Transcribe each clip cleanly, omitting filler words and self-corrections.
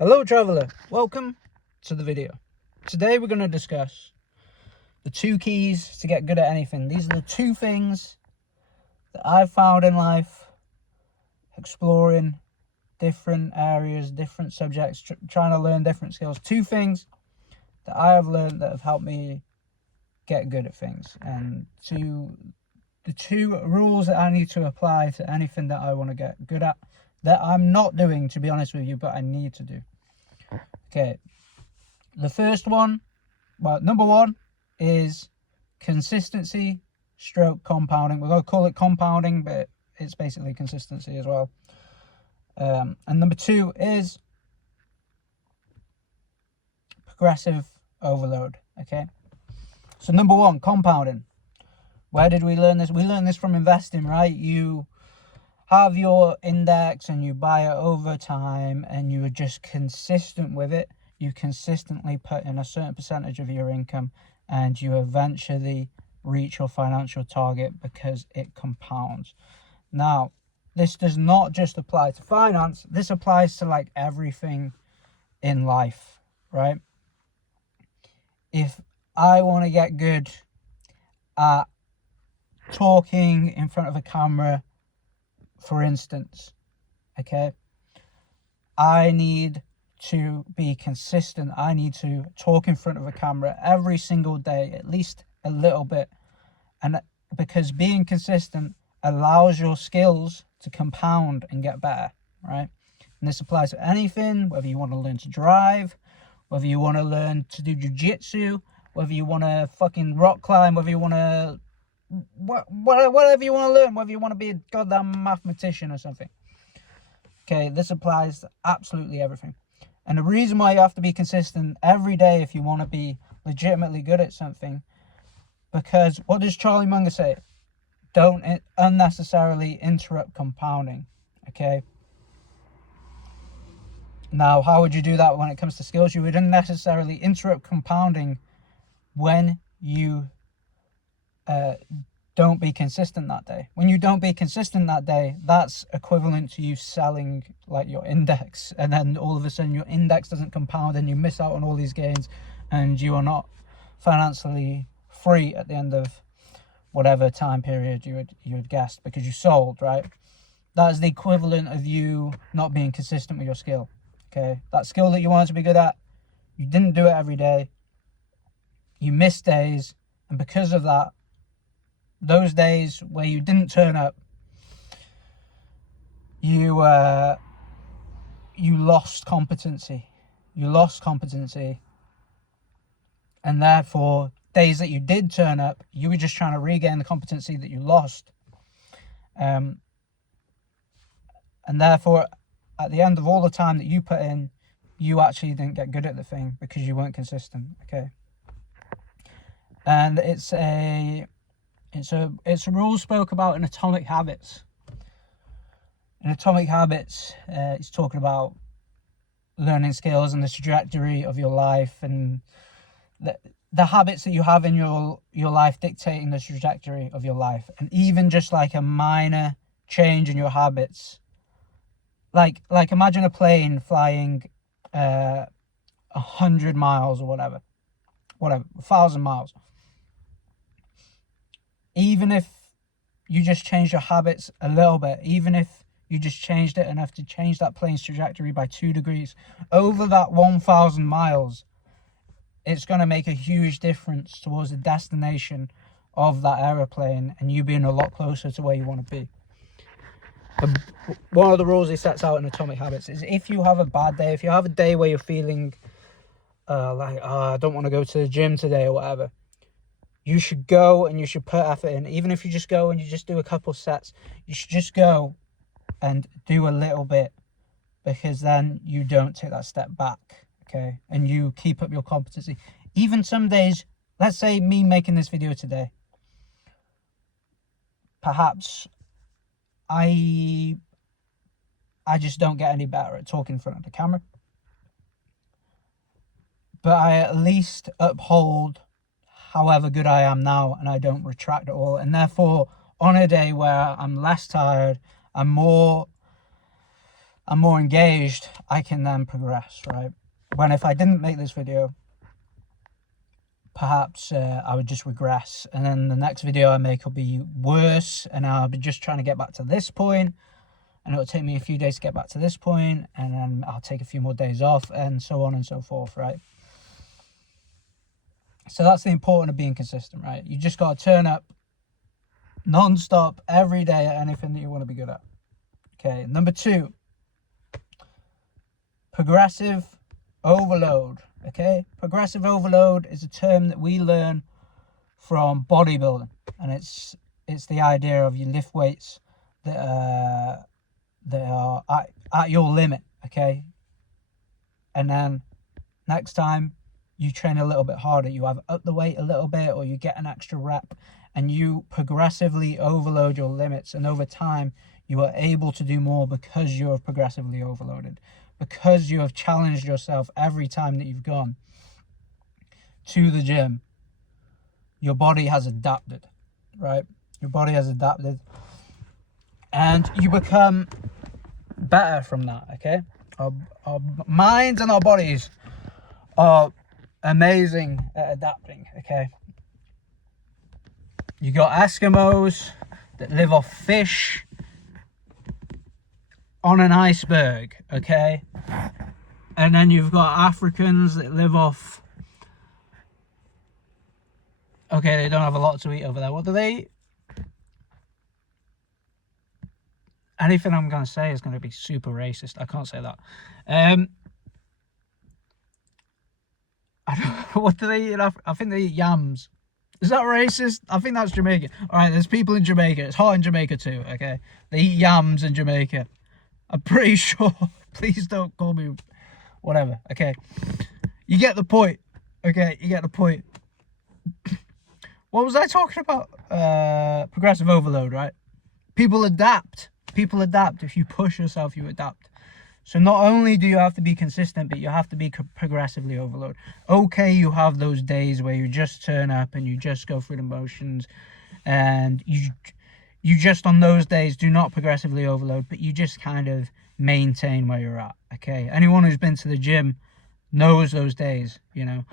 Hello traveller, welcome to the video. Today we're going to discuss the 2 keys to get good at anything. These are the 2 things that I've found in life, exploring different areas, different subjects, trying to learn different skills. 2 things that I have learned that have helped me get good at things, and the 2 rules that I need to apply to anything that I want to get good at, that I'm not doing, to be honest with you, but I need to do. Okay, the first one, number 1 is consistency stroke compounding. We're going to call it compounding, but it's basically consistency as well. And number 2 is progressive overload. Okay, so number 1, compounding. Where did we learn this? We learned this from investing, right? You have your index and you buy it over time, and you are just consistent with it. You consistently put in a certain percentage of your income, and you eventually reach your financial target because it compounds. Now, this does not just apply to finance. This applies to like everything in life, right? If I want to get good at talking in front of a camera, for instance, okay, I need to be consistent. I need to talk in front of a camera every single day, at least a little bit. And because being consistent allows your skills to compound and get better, right? And this applies to anything, whether you want to learn to drive, whether you want to learn to do jiu-jitsu, whether you want to fucking rock climb, whether you want to whatever you want to learn, whether you want to be a goddamn mathematician or something. Okay, this applies to absolutely everything. And the reason why you have to be consistent every day if you want to be legitimately good at something, because what does Charlie Munger say? Don't unnecessarily interrupt compounding. Okay, now how would you do that when it comes to skills? You would unnecessarily interrupt compounding when you don't be consistent that day. When you don't be consistent that day, that's equivalent to you selling like your index, and then all of a sudden your index doesn't compound and you miss out on all these gains, and you are not financially free at the end of whatever time period you had guessed because you sold, right? That is the equivalent of you not being consistent with your skill. Okay, that skill that you wanted to be good at, you didn't do it every day, you missed days, and because of that, those days where you didn't turn up, you lost competency. And therefore, days that you did turn up, you were just trying to regain the competency that you lost. And therefore, at the end of all the time that you put in, you actually didn't get good at the thing because you weren't consistent. Okay, and it's a rule spoke about in Atomic Habits. In Atomic Habits, it's talking about learning skills and the trajectory of your life, and the habits that you have in your life dictating the trajectory of your life. And even just like a minor change in your habits, like imagine a plane flying 100 miles or whatever, 1,000 miles. Even if you just change your habits a little bit, even if you just changed it enough to change that plane's trajectory by 2 degrees over that 1,000 miles, it's going to make a huge difference towards the destination of that aeroplane and you being a lot closer to where you want to be. One of the rules he sets out in Atomic Habits is if you have a bad day, if you have a day where you're feeling I don't want to go to the gym today or whatever, you should go and you should put effort in. Even if you just go and you just do a couple sets, you should just go and do a little bit, because then you don't take that step back, okay? And you keep up your competency. Even some days, let's say me making this video today, perhaps I just don't get any better at talking in front of the camera, but I at least uphold however good I am now, and I don't retract at all. And therefore, on a day where I'm less tired, I'm I'm more engaged, I can then progress, right? When if I didn't make this video, perhaps I would just regress, and then the next video I make will be worse, and I'll be just trying to get back to this point, and it'll take me a few days to get back to this point, and then I'll take a few more days off, and so on and so forth, right? So that's the importance of being consistent, right? You just got to turn up non-stop every day at anything that you want to be good at. Okay, number 2, progressive overload. Okay, progressive overload is a term that we learn from bodybuilding, and it's the idea of you lift weights that are at your limit, okay, and then next time you train a little bit harder, you have up the weight a little bit, or you get an extra rep, and you progressively overload your limits, and over time you are able to do more because you have progressively overloaded, because you have challenged yourself every time that you've gone to the gym. Your body has adapted, right? Your body has adapted, and you become better from that, okay? Our minds and our bodies are amazing at adapting, okay? You got Eskimos that live off fish on an iceberg, okay? And then you've got Africans that live off, okay, they don't have a lot to eat over there. What do they eat? Anything I'm going to say is going to be super racist. I can't say that. I don't, what do they eat? I think they eat yams. Is that racist? I think that's Jamaican. All right, there's people in Jamaica. It's hot in Jamaica too, okay? They eat yams in Jamaica. I'm pretty sure. Please don't call me whatever, okay? You get the point, okay? You get the point. What was I talking about? Progressive overload, right? People adapt. People adapt. If you push yourself, you adapt. So not only do you have to be consistent, but you have to be progressively overload. Okay, you have those days where you just turn up and you just go through the motions, and you just on those days do not progressively overload, but you just kind of maintain where you're at, okay? Anyone who's been to the gym knows those days, you know.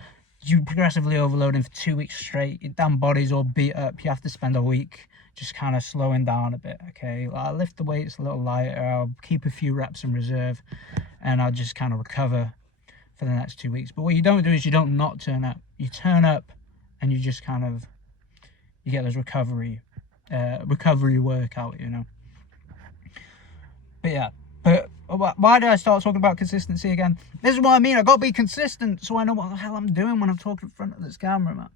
You progressively overloading for 2 weeks straight, your damn body's all beat up, you have to spend a week just kind of slowing down a bit, okay? I'll lift the weights a little lighter, I'll keep a few reps in reserve, and I'll just kind of recover for the next 2 weeks. But what you don't do is you don't not turn up. You turn up and you just kind of, you get those recovery workout, you know. But yeah, but why did I start talking about consistency again? This is what I mean. I gotta be consistent so I know what the hell I'm doing when I'm talking in front of this camera, man.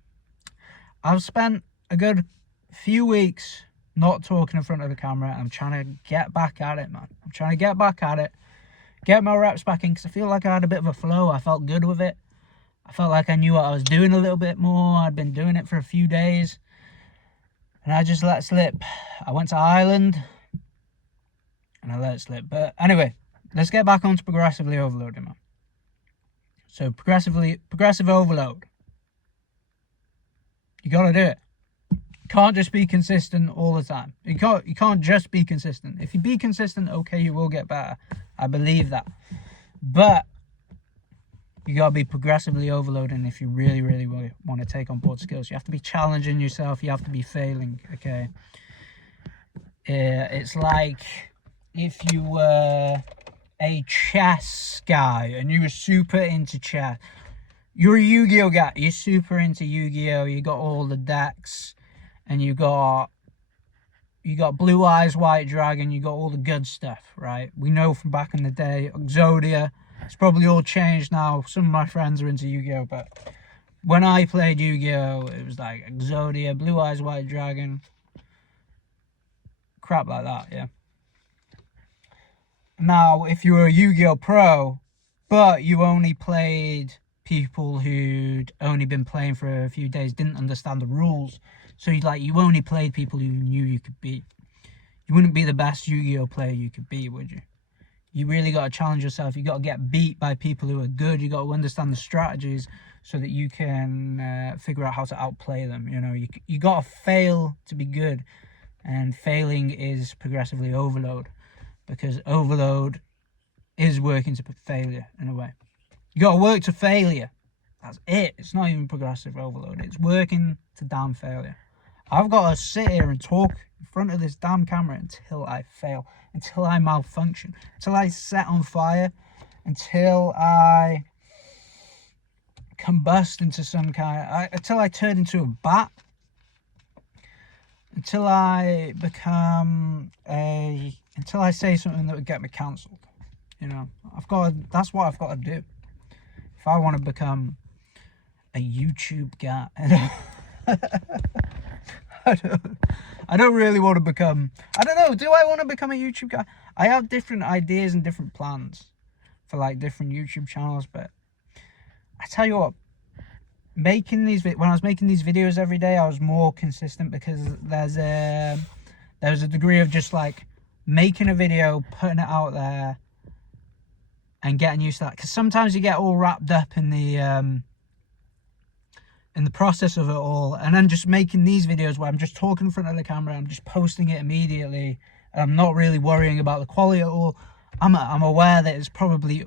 I've spent a good few weeks not talking in front of the camera. I'm trying to get back at it, man. I'm trying to get back at it, get my reps back in, because I feel like I had a bit of a flow. I felt good with it. I felt like I knew what I was doing a little bit more. I'd been doing it for a few days, and I just let it slip. I went to Ireland, and I let it slip. But anyway, let's get back onto progressively overloading, man. So progressive overload. You gotta do it. You can't just be consistent all the time. You can't just be consistent. If you be consistent, okay, you will get better. I believe that. But you gotta be progressively overloading if you really, really want to take on board skills. You have to be challenging yourself. You have to be failing, okay? It's like if you were a chess guy and you were super into chess. You're a Yu-Gi-Oh guy. You're super into Yu-Gi-Oh. You got all the decks, and you got Blue Eyes White Dragon. You got all the good stuff, right? We know from back in the day, Exodia. It's probably all changed now. Some of my friends are into Yu-Gi-Oh, but when I played Yu-Gi-Oh, it was like Exodia, Blue Eyes White Dragon, crap like that, yeah. Now, if you were a Yu-Gi-Oh pro, but you only played people who'd only been playing for a few days, didn't understand the rules, so you only played people who knew you could beat, you wouldn't be the best Yu-Gi-Oh player you could be, would you? You really got to challenge yourself. You got to get beat by people who are good. You got to understand the strategies so that you can figure out how to outplay them. You know, you got to fail to be good, and failing is progressively overload, because overload is working to failure in a way. You got to work to failure. That's it. It's not even progressive overload. It's working to damn failure. I've got to sit here and talk in front of this damn camera until I fail, until I malfunction, until I set on fire, until I combust into some kind, until I turn into a bat, until I until I say something that would get me cancelled. You know, that's what I've got to do if I want to become a YouTube guy. I don't really want to become, I don't know, do I want to become a YouTube guy? I have different ideas and different plans for like different YouTube channels, but I tell you what, when I was making these videos every day, I was more consistent, because there's a degree of just like making a video, putting it out there and getting used to that, because sometimes you get all wrapped up in the process of it all, and then just making these videos where I'm just talking in front of the camera, I'm just posting it immediately, and I'm not really worrying about the quality at all. I'm aware that it's probably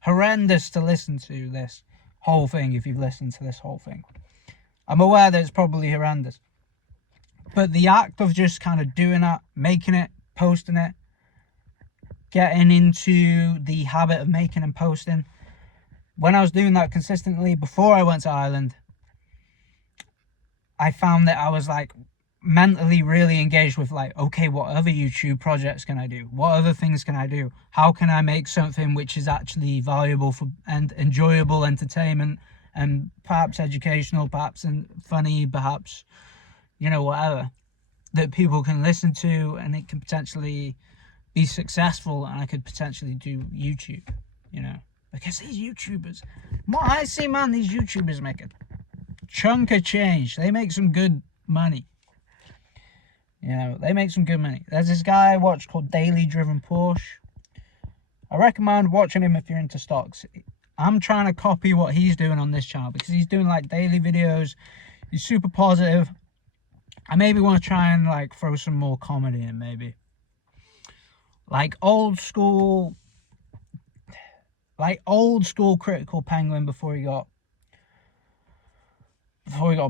horrendous to listen to this whole thing. If you've listened to this whole thing, I'm aware that it's probably horrendous, but the act of just kind of doing that, making it, posting it, getting into the habit of making and posting, when I was doing that consistently before I went to Ireland, I found that I was like mentally really engaged with like, okay, what other YouTube projects can I do? What other things can I do? How can I make something which is actually valuable for and enjoyable entertainment, and perhaps educational, perhaps and funny, perhaps, you know, whatever, that people can listen to, and it can potentially be successful, and I could potentially do YouTube, you know, because these YouTubers, what I see, man, these YouTubers make a chunk of change. They make some good money. You know, they make some good money. There's this guy I watch called Daily Driven Porsche. I recommend watching him if you're into stocks. I'm trying to copy what he's doing on this channel, because he's doing like daily videos. He's super positive. I maybe want to try and like throw some more comedy in, maybe. Like old school Critical Penguin before he got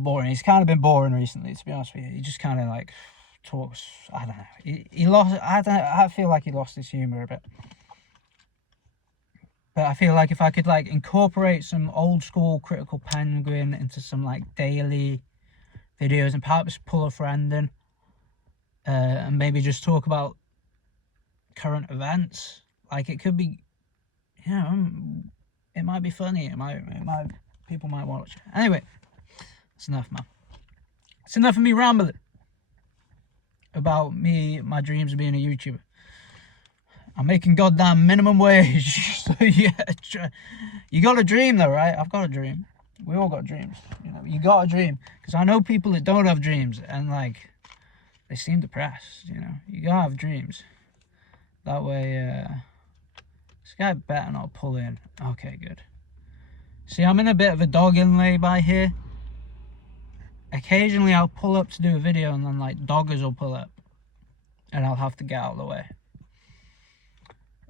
boring. He's kind of been boring recently, to be honest with you. He just kind of like talks, I don't know. He lost, I feel like he lost his humor a bit. But I feel like if I could like incorporate some old school Critical Penguin into some like daily videos, and perhaps pull a friend in, and maybe just talk about current events, like it could be, you know, it might be funny, it might people might watch. Anyway, it's enough, man. It's enough of me rambling about my dreams of being a YouTuber. I'm making goddamn minimum wage. So yeah, you got a dream though, right? I've got a dream. We all got dreams, you know. You got a dream, because I know people that don't have dreams, and like they seem depressed, you know. You gotta have dreams. That way, this guy better not pull in. Okay, good. See, I'm in a bit of a dogging lay-by here. Occasionally I'll pull up to do a video, and then like doggers will pull up, and I'll have to get out of the way.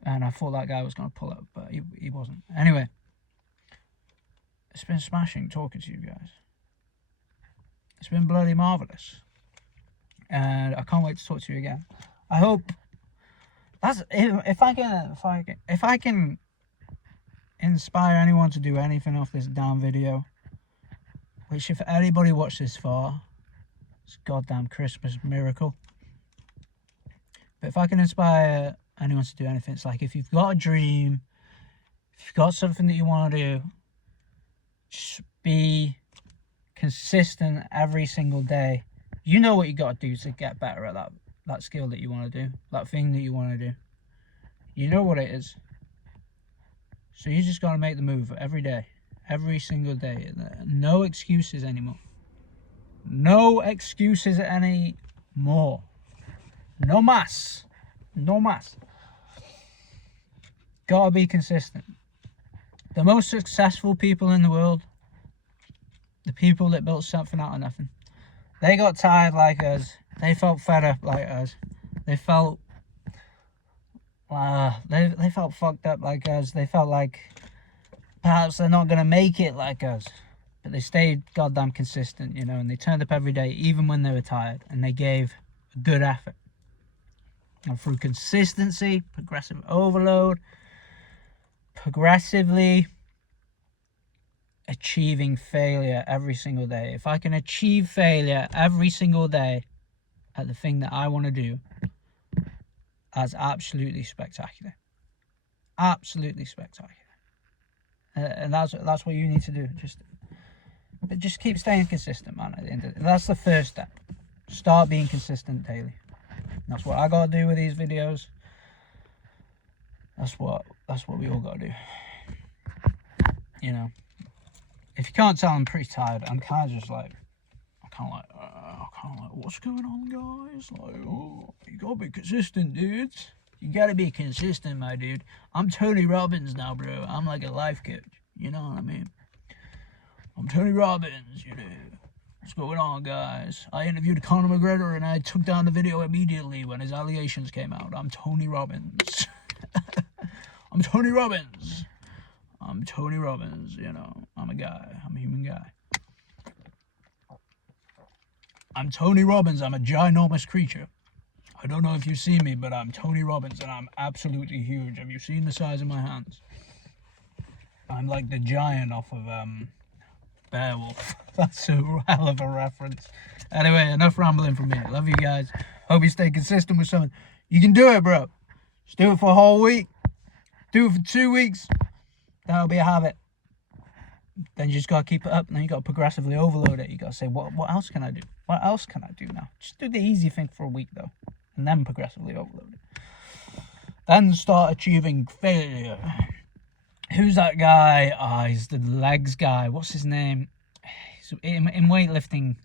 And I thought that guy was going to pull up, but he wasn't. Anyway, it's been smashing talking to you guys. It's been bloody marvellous. And I can't wait to talk to you again. I hope that's if I can inspire anyone to do anything off this damn video, which if anybody watched this far, it's a goddamn Christmas miracle. But if I can inspire anyone to do anything, it's like, if you've got a dream, if you've got something that you want to do, just be consistent every single day. You know what you got to do to get better at that skill that you want to do, that thing that you want to do. You know what it is. So you just got to make the move every day, every single day. No excuses anymore. No excuses anymore. No mas. No mas. Gotta be consistent. The most successful people in the world, the people that built something out of nothing, they got tired like us. They felt fed up like us. They felt They felt fucked up like us. They felt like perhaps they're not going to make it like us. But they stayed goddamn consistent, you know, and they turned up every day, even when they were tired, and they gave a good effort. And through consistency, progressive overload, progressively achieving failure every single day. If I can achieve failure every single day at the thing that I want to do, that's absolutely spectacular. Absolutely spectacular. And that's what you need to do. Just keep staying consistent, man. At the end of it. That's the first step. Start being consistent daily. That's what I gotta do with these videos. That's what we all gotta do. You know, if you can't tell, I'm pretty tired. I'm kind of like, what's going on, guys? Like, oh, you gotta be consistent, dudes. You gotta be consistent, my dude. I'm Tony Robbins now, bro. I'm like a life coach. You know what I mean? I'm Tony Robbins, you know. What's going on, guys? I interviewed Conor McGregor and I took down the video immediately when his allegations came out. I'm Tony Robbins. I'm Tony Robbins. I'm Tony Robbins, you know. I'm a guy. I'm a human guy. I'm Tony Robbins. I'm a ginormous creature. I don't know if you've seen me, but I'm Tony Robbins and I'm absolutely huge. Have you seen the size of my hands? I'm like the giant off of Beowulf. That's a hell of a reference. Anyway, enough rambling from me. Love you guys. Hope you stay consistent with something. You can do it, bro. Just do it for a whole week. Do it for 2 weeks. That'll be a habit. Then you just gotta keep it up, and then you gotta progressively overload it. You gotta say, what else can I do? What else can I do now? Just do the easy thing for a week though, and then progressively overload it. Then start achieving failure. Who's that guy? Ah, he's the legs guy. What's his name? He's in weightlifting.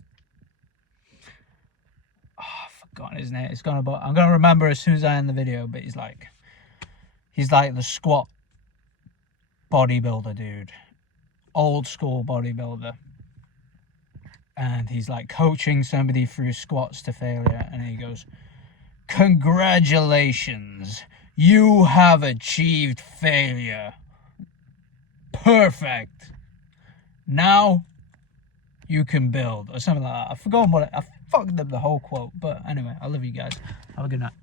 Oh, I've forgotten his name. I'm gonna remember as soon as I end the video. But he's like the squat bodybuilder dude, old school bodybuilder, and he's like coaching somebody through squats to failure, and he goes, "Congratulations, you have achieved failure. Perfect. Now you can build," or something like that. I fucked up the whole quote, but anyway, I love you guys. Have a good night.